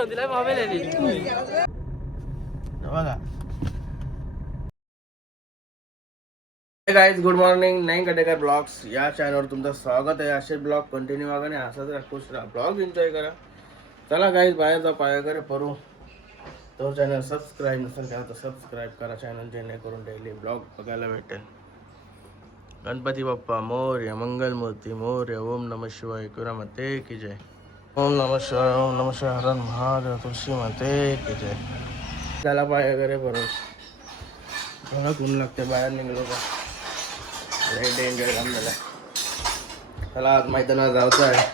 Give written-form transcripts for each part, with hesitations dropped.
घेऊन दिला मोबाईल बघा. Guys good morning. नाही कटेकर ब्लॉग्स या चॅनलवर तुमचं स्वागत आहे. असे ब्लॉग कंटिन्यू वगैरे असंच खुश राहा, ब्लॉग एन्जॉय करा. चला गाइस बाहेर जा, पाय वगैरे पडू. तो चॅनल सबस्क्राईब नसेल केला तर सबस्क्राईब करा चॅनल, जेणेकरून डेली ब्लॉग बघायला भेटेल. गणपती बाप्पा मोरया, मंगलमूर्ती मोरया, ओम नमः शिवाय, कुरा माते की जय. ओम नमः शिवाय, ओम नमः शिवाय, हर महादेव, तुलसी माते की जय. त्याला पाय वगैरे भरून मला ऊन लागते, बाहेर निघलो का लई एन्जॉय काम झाला. त्याला आज मैदानात जायचं आहे.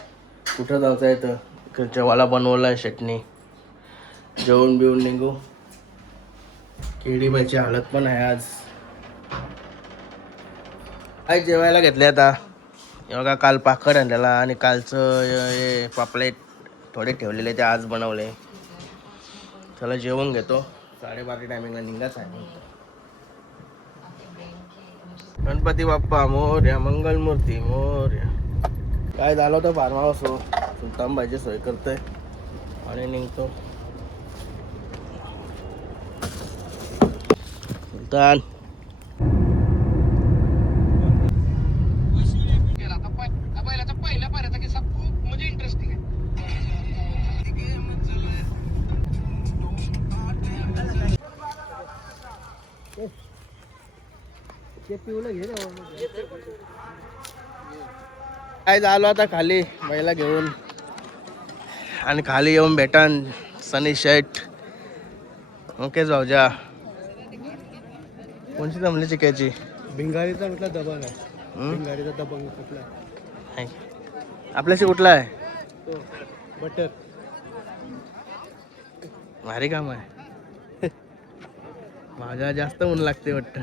कुठं जायचं आहे तर जेवायला बनवलं आहे चटणी, जेवून बिवून निघू. केडीबाईची हालत पण आहे आज. काय जेवायला घेतले आता बघा. काल पाखड आणलेला आणि कालचं हे पापलेट थोडे ठेवलेले ते आज बनवले. चला जेवण घेतो. 12:30 टायमिंगला निघाच आहे. गणपती बाप्पा मोरया, मंगलमूर्ती मोरया. काय झालं होतं फार्म हाऊस हो, सुलतानबाईची सोय करतोय आणि निघतो. सुलतान काय झालं आता खाली बैला घेऊन आणि खाली येऊन भेटान सनी शेट. ओके जाऊ जा. कोणची जमली चिकायची? भिंगारीचा कुठला दबंग आहे? भिंगारीचा दबंग कुठला आहे? आपल्याशी कुठला आहे? तो बटर. भारी काम आहे. माझ्या जास्त ऊन लागते वाटतं.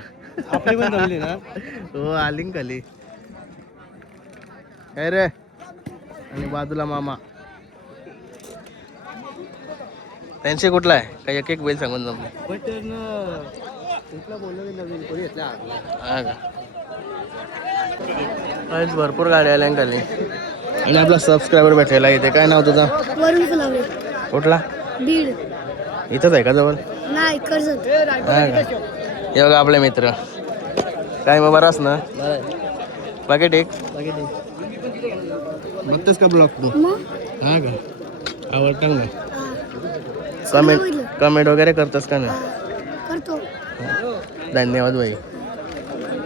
आपली पण जमली ना. हो आली खाली. काय रे? आणि बाजूला मामा. त्यांची कुठला आहे? काही एक एक बैल सांगून जमले. बटर कुठला बोललं नवीन कोणी घेतला? हा का? आज भरपूर गाड्या आल्या खाली. आणि आपला सबस्क्रायबर भेटायला इथे. काय नाव तुझं? वरून फुलावरे. कुठला? बीड. इथंच आहे का जवळ? नाही कर्जत. हा का? हे बघा आपले मित्र. काय मग बरास ना? बाकी ठीक. बघतेस का ब्लॉग तू? हा का? आवडतं ना? कमेंट वगैरे करतोस का नाही? करतो. धन्यवाद भाई.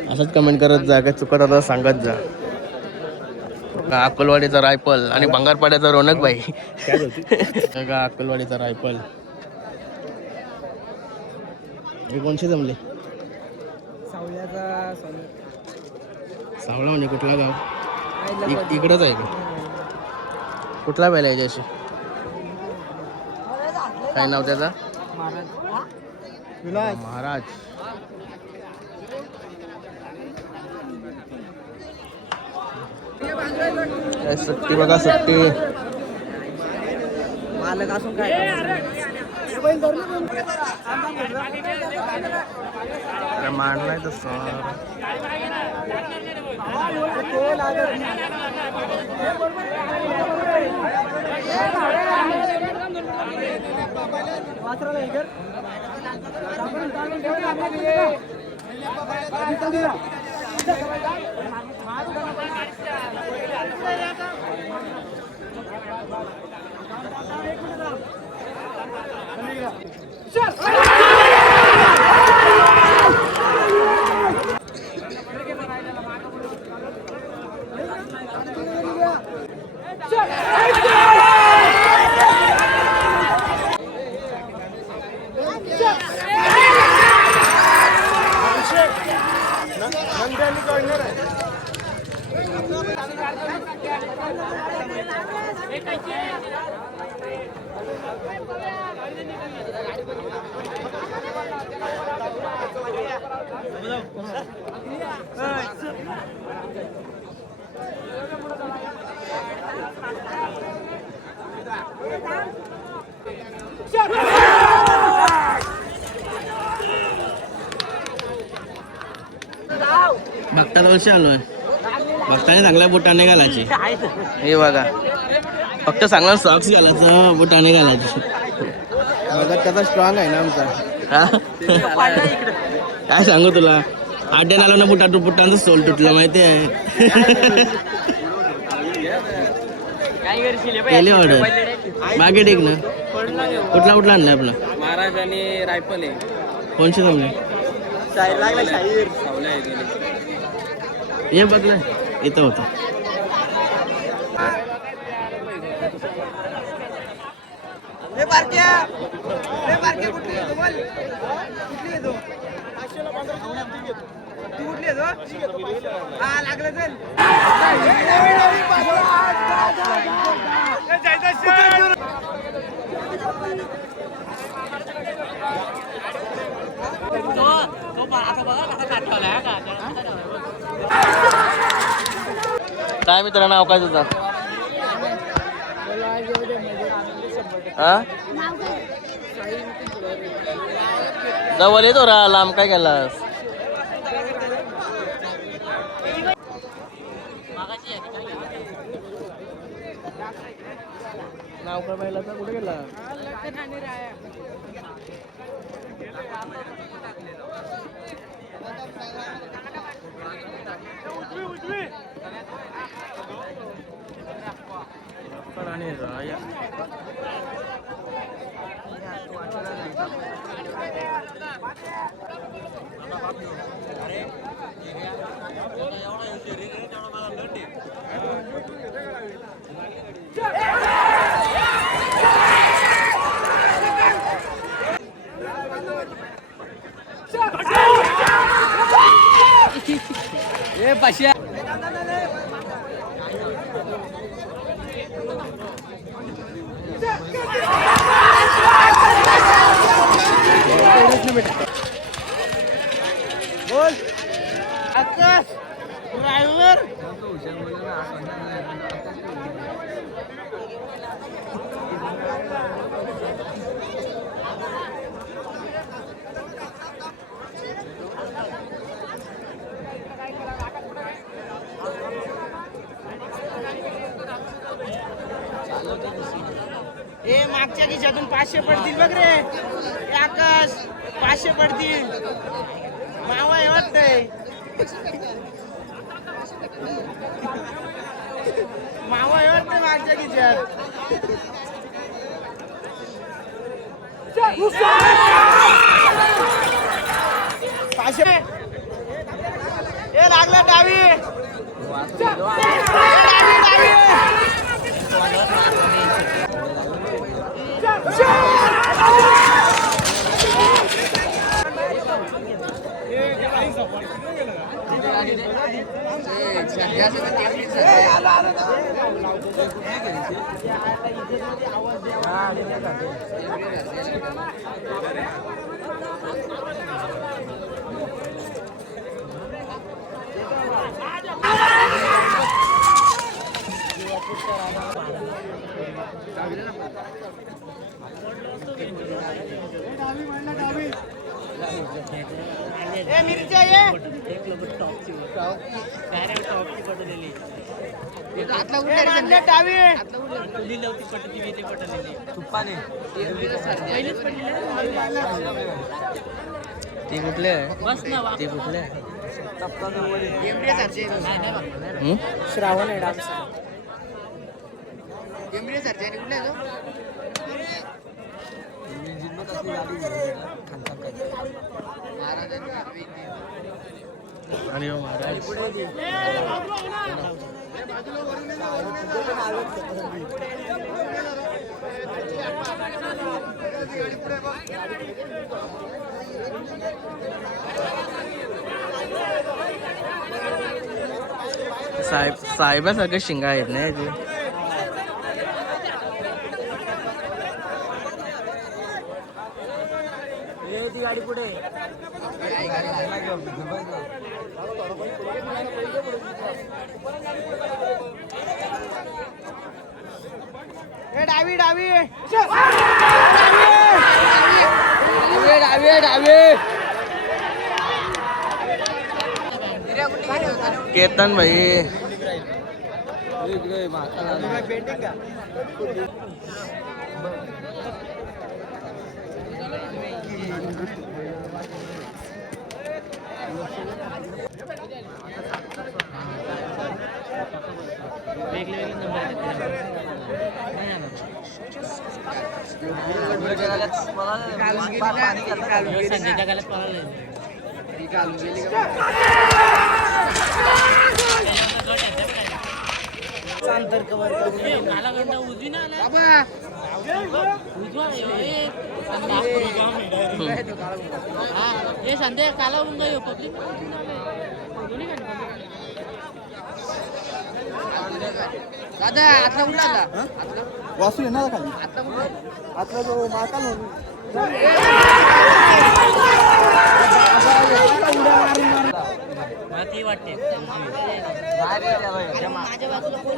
असंच कमेंट करत जा. काय चुकत आता सांगत जा. अक्कलवाडीचा रायफल आणि भंगारपाड्याचा रोनक भाई. का अक्कलवाडीचा रायफल. हे कोणशी जमले? सावळा म्हणजे कुठला गाव? इकडंच आहे का? कुठला बैल आहे याच्याशी? काय नाव त्याचा? महाराज. काय सुट्टी बघा, सुट्टी. मालक असून काय मांडलाय तसं. भक्ताला वर्षी आलोय. भक्ताने चांगल्या बुटाने घालायची. हे बघा फक्त चांगला सॉक्स घालायचं, बुटाने घालायची. मदत कसा स्ट्रॉंग आहे ना आमचा हा? काय सांगू तुला आड्यान आलो ना पुटांचं सोल तुटलं माहिती आहे केली ऑर्डर बाकी ठीक ना कुठला कुठला आणलाय आपला महाराज आणि रायफल आहे कोणशी जमले ये बघला इथं होता काय मित्र नाव काय तुझं हा जवळ येतो रा लांब काय केलास नाव काय पाहिलं तर कुठे गेला आणि राया ए पाशा बोल आकाश ड्रायव्हर ए मागच्या खिशातून 500 पडतील बघ रे ए आकाश 500 पडतील मावा आहे वाटतंय मावा आहे वाटतंय मागच्या खिशात 500 ए लागला डावी ए मिरच्या ये डावी ती कुठले ती कुठले श्रावण आहे डान्स आणि हो महाराज साहेबासारखे शिंगा आहेत ना याचे ती गाडी पुढे डावी डावी डावी डावी केतन भाई संध्या काला पब्लिक दादा आतला उडला का वासू आहे ना खाली आतला जो माकाल माती वाटते माझ्या बाजूला कोण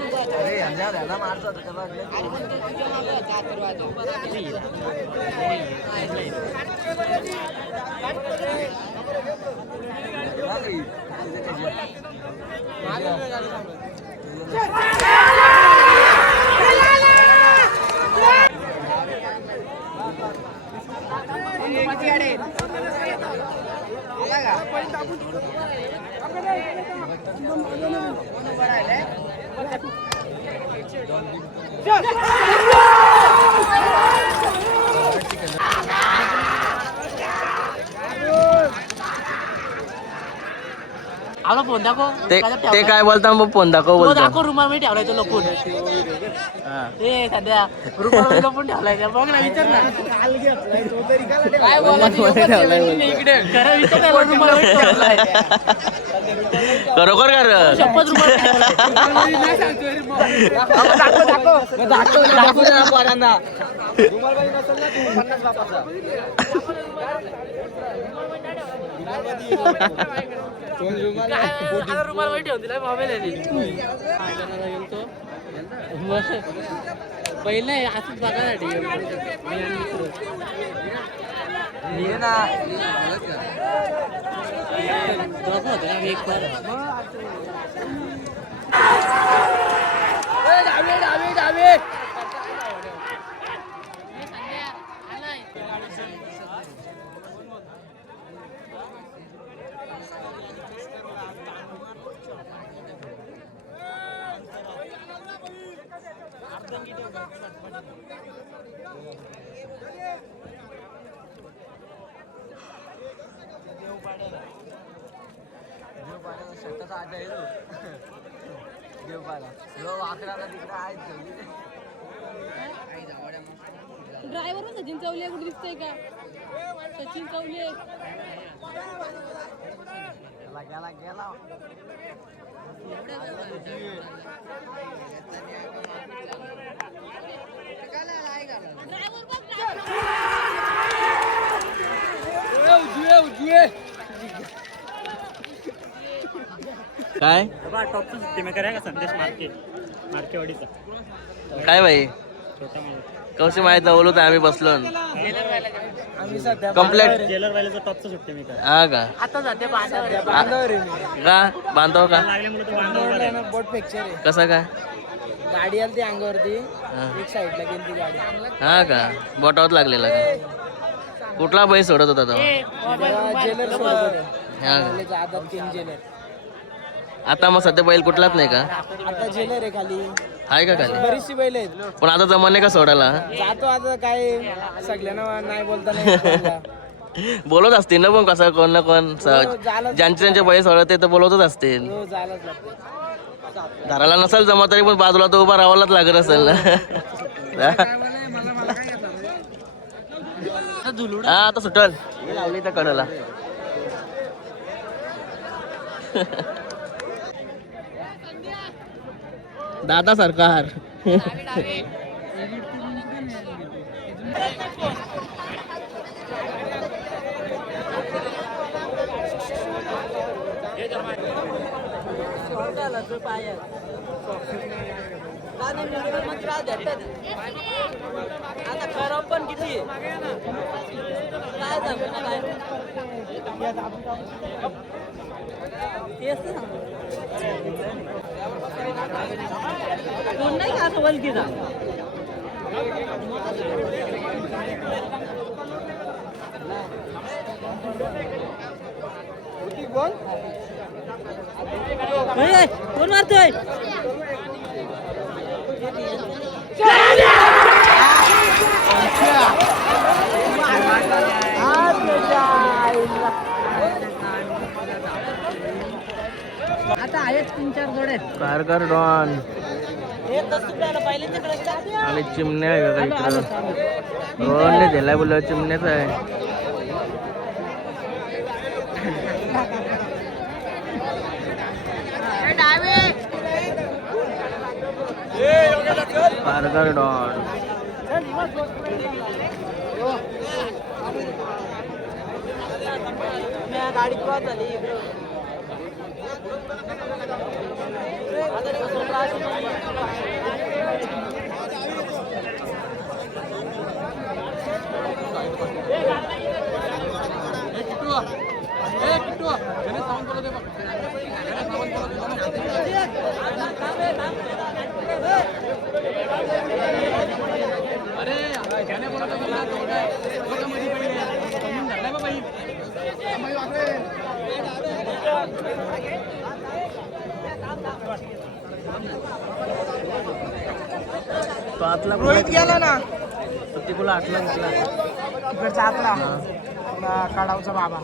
आला फोन दाखव ते काय बोलता मग फोन दाखव बोलता दाखव रुमाल मध्ये ठेवलाय तो लपून ए सध्या रुमाल मध्ये लपून ठेवलाय बघ ना विचार ना काय बोलायचं इकडे खरं विचार ना रुमाल मध्ये ठेवलाय खरोखर कर शपथ रुमाल दाखव पोरांना रुमाल मध्ये ठेवून दिलाय मोबाईल पहिलं असंच बघायसाठी ड्रायव्हर सचिन चौले कुठे दिसतंय का सचिन चौले काय टॉपचा सुट्टी मेकर आहे का संदेश मार्केवाडीचा काय भाई छोटा कशी माहित बोलू तर आम्ही बसलो आम्ही सध्या कंप्लेंट जेलर वाल्याचा टॉपचा सुट्टी मेकर हा का आता सध्या बांधावर का बांधव का लागल्यामुळे तो बांधावर बोट फ्रॅक्चर आहे कसं काय गाडी आली ती अंगावरती हा. एक साईडला गेली ती गाडी हा का बोटावत लागलेला का कुठला बैल सोडत होता तो जेलर सोडत हा का? होते आदात किंग जेलर आता मग सध्या बैल कुठलाच नाही का आता जेलर आहे खाली आहे का खाली बरीचशी बैल आहेत पण आता जमाने का सोडायला जातो आता काय सगळ्यांना नाही बोलता नाही येत कोणाला. बोलत असतील ना पण कसं कोण ना कोण झालंच. ज्यांचे त्यांचे बैल सोडत ते तर बोलतच असतील हो जायलाच लागते धराला नसेल जमा तरी पण बाजूला तो उभा राहावाच लागत असेल ना हा आता सुटल लावली त्या कडला दादा सरकार आता खराब पण किती काय सांगू ना काय तेच तर सांगू. कोण नाही का असं वलकीचा कोण मारतोय आता आहेत 3-4 जोडे कारकर डॉन आणि चिमण्या आहे का इकडं रोहनने दिलाय बोलला चिमण्याच आहे कारकर डॉन गाडी क्रॉस झाली तो आतला रोहित गेला ना तो तिकडला आतला घेतला इकडचा आतला काढावचा बाबा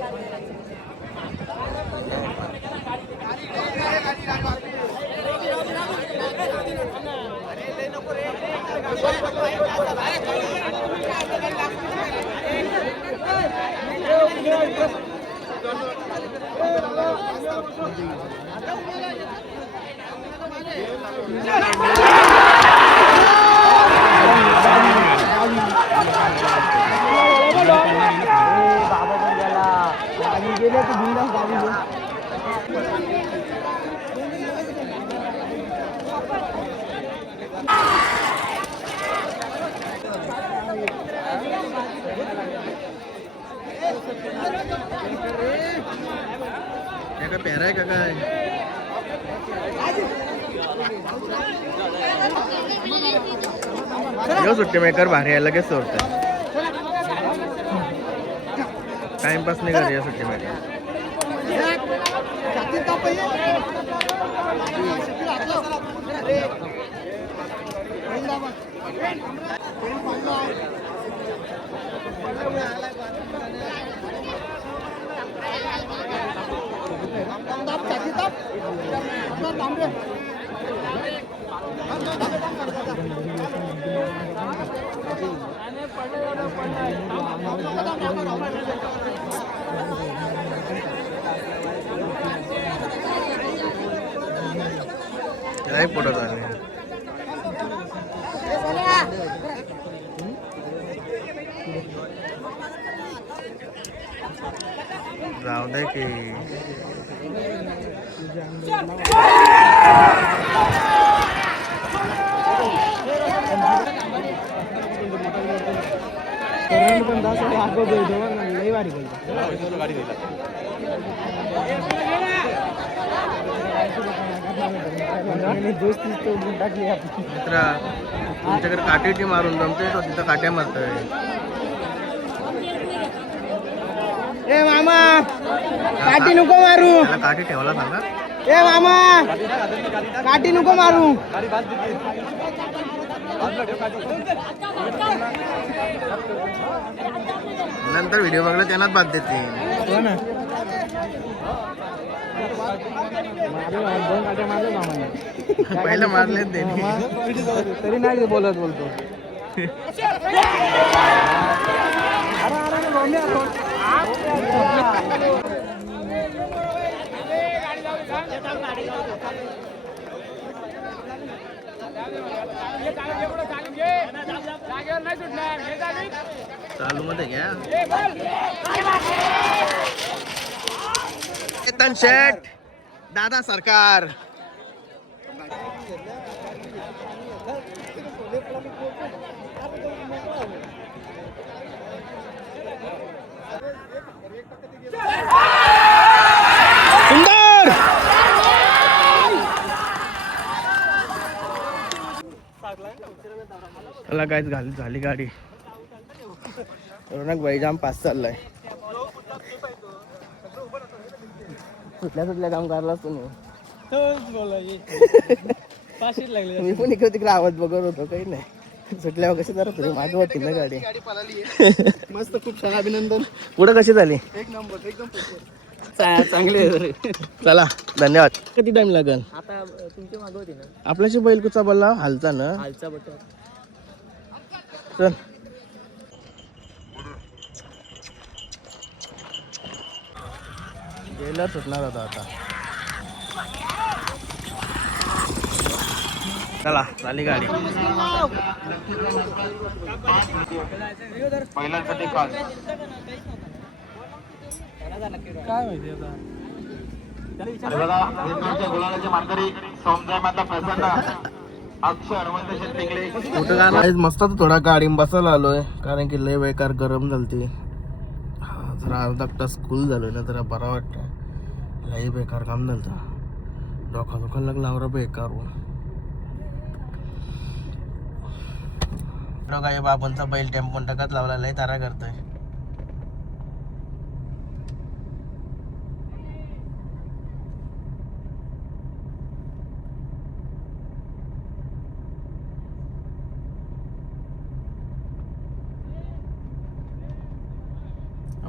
काय पेरा आहे का काय सुट्टी मेकर भारी आहे लगेच सोडत टाइमपास नाही कर या सुट्टी मेकर काय पडत आले जाऊ दे की पण आगो लई भारी बोलतो गाडी दोस्ती तोडून टाकली आपण मित्रा तुमच्याकडे काठी मारून जमते तो तिथं काट्या मारतोय ए मामा काठी नको मारू त्याला काठी ठेवायला सांगा ए मामा काठी नको मारू नंतर व्हिडिओ बघला त्यांनाच बाद देते हो ना दोन काट्या मारले मामाने पहिलं मारलेच त्यांनी तरी नाही बोलत बोलतो चालू मध्ये घ्या चेतन शेठ दादा सरकार सुंदर चला काय झाली गाडी रोनक भाई जाम पास चाललाय. सुटल्या काम करलास तुम्ही. मी पण इकडे तिकडे आवाज बघत होतो काही नाही. सुटल्यावर कशी जरा तुझी मागे होती ना गाडी. मस्त खूप छान अभिनंदन. पुढे कशी झाली? एक नंबर एकदम चांगले. चला धन्यवाद. किती टाइम लागेल? आता तुमची मागं होती ना आपल्याशी बैल कुचा बोलला हालचा ना. हालचा बटन. चल गेला सुटणार होता आता. चला झाली गाडी. पहिल्यांसाठी कॉल. काय माहिती आता. मस्त थोडा गाडी बसायला आलोय कारण की लय बेकार गरम झालती. जरा अर्धा तास स्कूल झालोय ना जरा बरा वाटतं. लय बेकार काम झालं. डोका दुखायला लागला आवरा बेकार. काय बाबांचा बैल टेम्पो टाकत लावला लय तारा करतोय.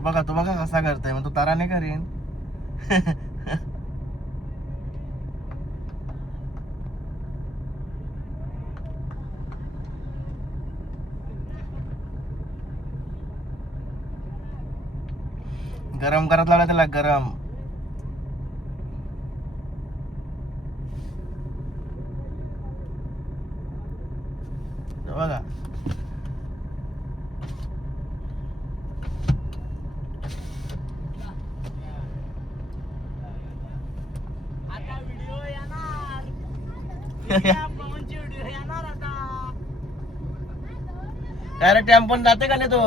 बघा तो बघा कसा करतोय. मग तो तारा नाही करीन. गरम करत लावला त्याला गरम. बघा काय रे टेम्पोन जाते का नाही तो.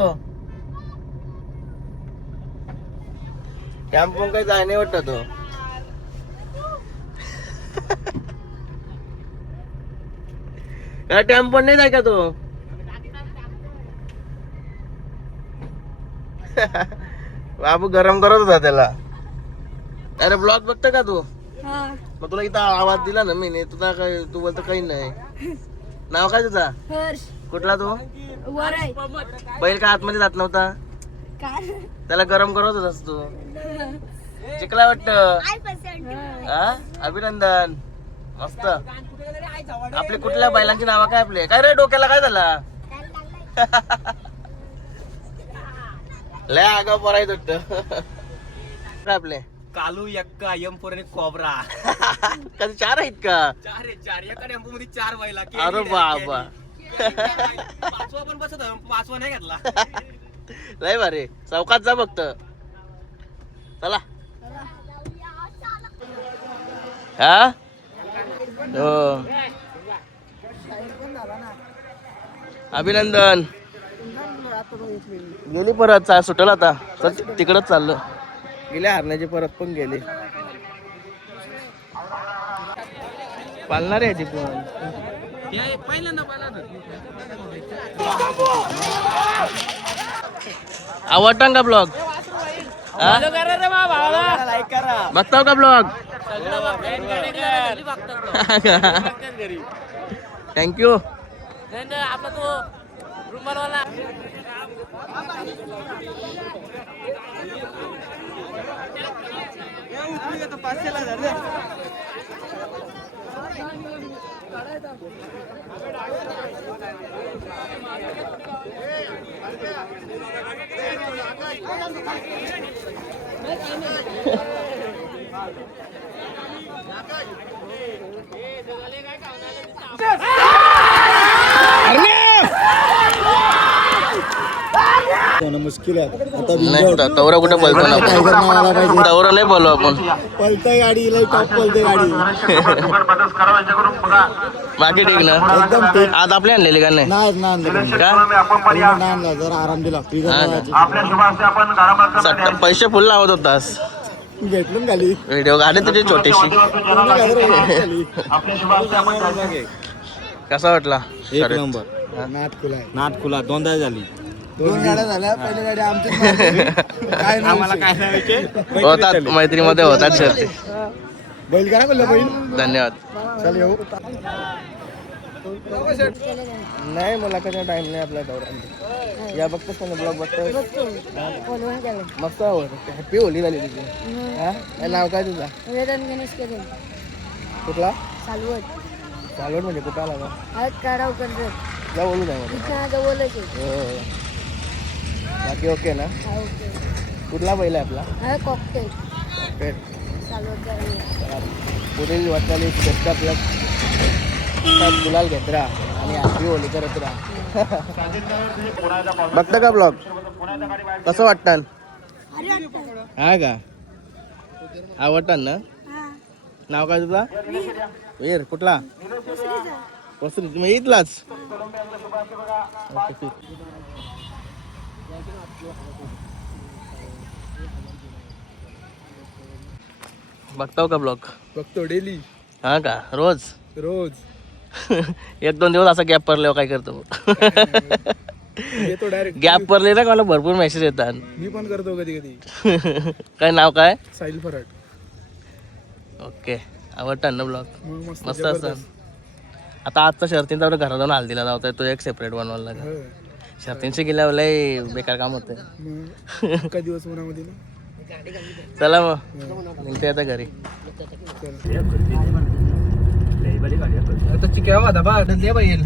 टेम्पोन काही जाय नाही वाटत तो. टेम्पोन नाही जाय का तो. बाबू गरम करत होता त्याला. अरे ब्लॉग बघतो का तू. मग तुला इथं आवाज दिला ना मी. तुझा काय तू बोलतो काही नाही. नाव काय तुझा. हर्ष कुठला तू. वर आहे. बैल का आतमध्ये जात नव्हता. त्याला गरम करत होतास तू. चिकला वाटत. अभिनंदन. मस्त. आपले कुठल्या बैलांची नाव काय आपले. काय रे डोक्याला काय झाला. लय आगाव परायत काय आपले. कालू यक्का यमपुर आणि कोबरा. कधी 4 आहेत का. 4 एका टेम्पो मध्ये 4 बैला. अरे बाबा. 5वा पण बसत 5वा नाही घेतला. लय भारी. चौकात जा फक्त. चला हा हो. अभिनंदन. गेली परत सुटल आता. तिकडच चाललं. गेल्या हरण्याची परत पण गेली. पालणार आहे ती पण. आवडता का ब्लॉग. बघताव का ब्लॉग. थँक्यू. आपला तो रुमालवाला. मुश्किल आहे आता. नाही तवरा कुठे बोलतो ना आपण. तवरा नाही बोलू आपण. पलतय गाडी टॉप पलते गाडी. बाकी ठीक ना. एकदम ठीक. आज आपले आणलेले का नाही. नाही आणलं का जरा आराम दिला. पैसे फुल लावत होतास. घेतलं खाली. व्हिडिओ गाडी तुझी छोटीशी. कसा वाटला. एक नंबर. नाटकुला दोनदा झाली. 2 गाड्या झाल्या पहिली गाडी आमची काय आम्हाला काय नाही होतात मैत्रीमध्ये होतात शर्ती. बैल करा बोलला बैल धन्यवाद. चल येऊ नाही मला कधी टाइम नाही आपल्या दौऱ्यात. या बघतोस का ब्लॉग बघतोय मस्त हॅपी होली झाली तुझी. हा काय नाव काय तुझा? गणेश कदम कुठला? चालवत चालवड म्हणजे कुठं आला का? काढाव कर जा बोलू नाही मला. इथं जवळच हो. बाकी ओके ना? कुठला बैल आहे आपला? आहे कॉकटेल ओके. चालवत चला, पुढील वाटचाली बेस्ट ऑफ लक. गुलाल घेत राहा आणि हॅपी होली करत राहा. बघता का ब्लॉग? कसं वाटतं? हा का आवडतं ना? नाव काय तुझा? वीर. कुठला? वसरी. तुम्ही इथलाच? ओके, ठीक. बघताव का ब्लॉग? बघतो डेली हा का रोज? रोज 1-2 दिवस असा गॅप पडल्यावर काय करतो? येतो डायरेक्ट गॅप पडले ना मला भरपूर मेसेज येतात. मी पण करतो कधी कधी. काय नाव काय? साहिल फराट. ओके. आवडतं ना ब्लॉग? मस्त मस्त असतं. आता आजचा शर्तींचा आपल्या घरात जाऊन दिला जाऊ तो एक सेपरेट बनवायला लागला. शर्तींशी गेल्यावर लय बेकार काम होतं. एका दिवस उन्हामध्ये ना. चला मग निघते आता घरी. आता चिक्या होता बा दे बैल.